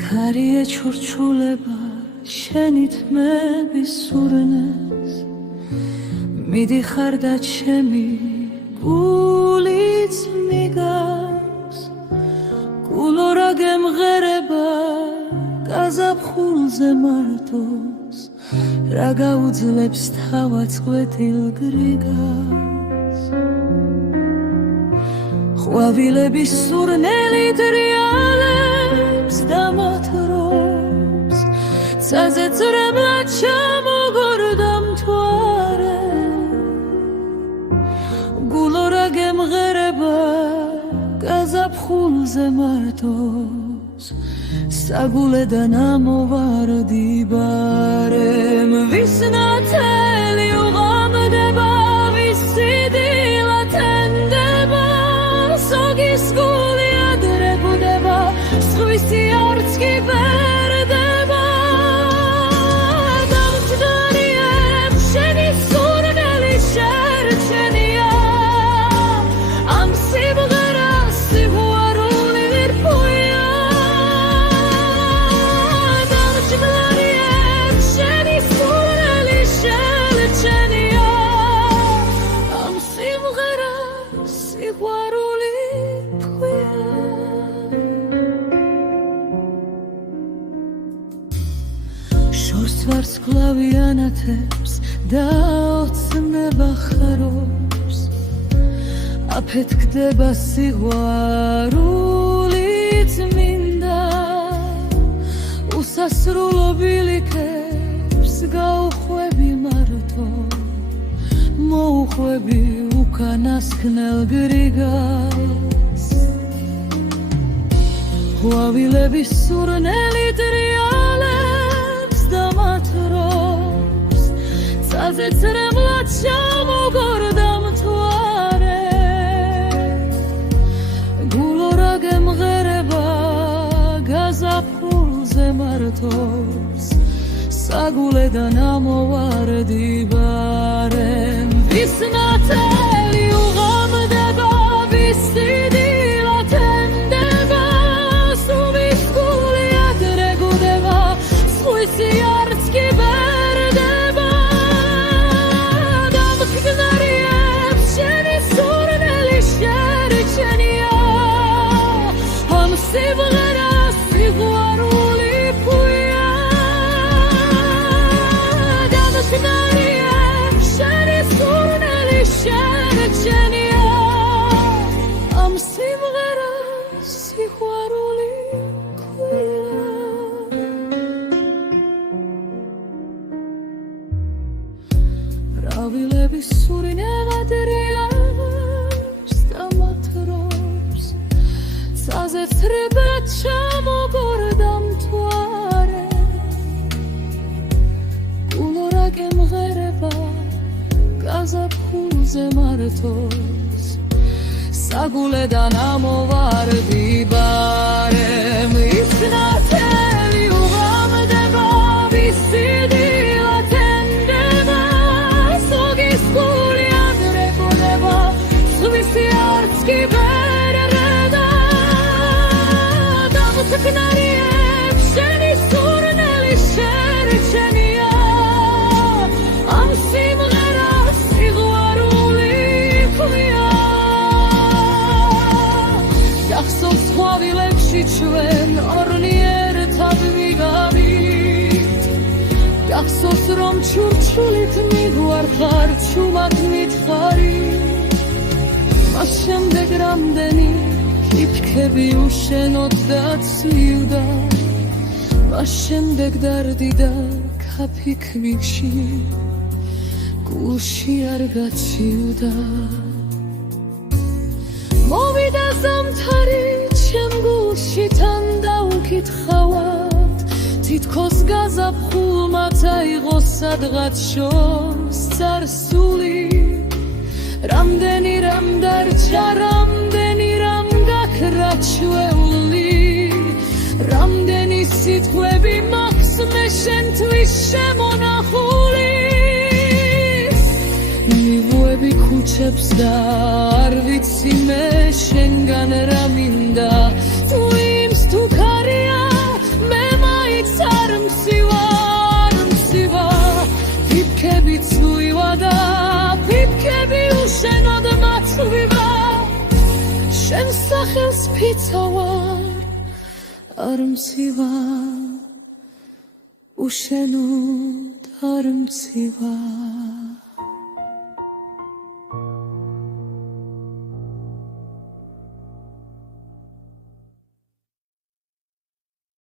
ქარიე ჩურჩულება შენი თმების სურნეს მიდიხარ და ჩემი გულიც მიგავს გულორა გემღერება გაზაფხულზე მარტოს რა გაუძლებს თავად წყვეტილ გრიგას ყვავილების სურნელი დრიალებს და მათრობს ცაზე წრებლად ჩამოგორდა მთვარე გულორა გემღერება გაზაფხულზე მარტოს საგულედან ამოვარდი ბარემ ვის ნათელი უღამდება ვის სიდილა თენდება სოგის გული ადრე ბუდება სხვისი არც კი ვერ დება დამჯდარიებ შენი სურნელი შერჩენია ამ სიმღერას სიყვარული ვირფუია დამჯდარიებ შენი სურნელი შერჩენია ამ სიმღერას სიყვარული შორს ვარსკვლავი ანათებს და ოცნება ხარობს აფეთქდება სიყვარულიც მინდა უსასრულო ბილიკებს გაუხვები მარტო მოუხვები უკანასკნელ გრიგას ყვავილების სურნელი დრიალებს და მათრობს ცაზე წრებლად ჩამოგორდა მთვარე გულორა გემღერება გაზაფხულზე მარტოს საგულედან ამოვარდი ბარემ ვის ნათელი უღამდება ვის სიდილა თენდება სულის გული ადრე გუდება სხვისი არც კი ვერ დება დამჯდარიებ შენი სურნელი შერჩენია ამ სიმღერას სიყვარული ფუია დამჯდარიებ შენი სურნელი შერჩენია ამ სიმღერას სიყვარული ყვავილების სურნელა დრიალებს და მათრობს ცაზე წრებლად ჩამოგორდა მთვარე გულორა გემღერება გაზაფხულზე მარტოს საგულედან ამოვარდი ბარემ ვის ნათელი უღამდება ვის სიდილა თენდება სოგის გული ადრე ბუდება სხვისი არც კი ვერ დება დამჯდარიებ შენი სურნელი შერჩენია ამ სიმღერას სიყვარული ფუია გახსოვს ყვავილებში ჩვენ ორნიერად ვიგავით გახსოვს რომ ჩურჩულით მიგვარხარ ჩუმად მითხარი მას შემდეგ რამდენი კითხვები უშენოდ და ცივდა მას შემდეგ დარდი და ქაფიქმიქში გულში არ გაცივდა მოვიდა ზამთარი ჩემ გულში თან დაუკითხავად თითქოს გაზაფხულმა წაიღო სადღაც შორს წარსული რამდენი რამ დარჩა რამდენი რამ გაქრა ჩვეული რამდენი სიტყვები მაქვს მე შენთვის შემონახული მივუები ქუჩებს და არ ვიცი მე შენგან რა მინდა თუ იმს თუ ქარია ჩემს სახელს ფიცავარ არ მცივარ უშენოდ არ მცივარ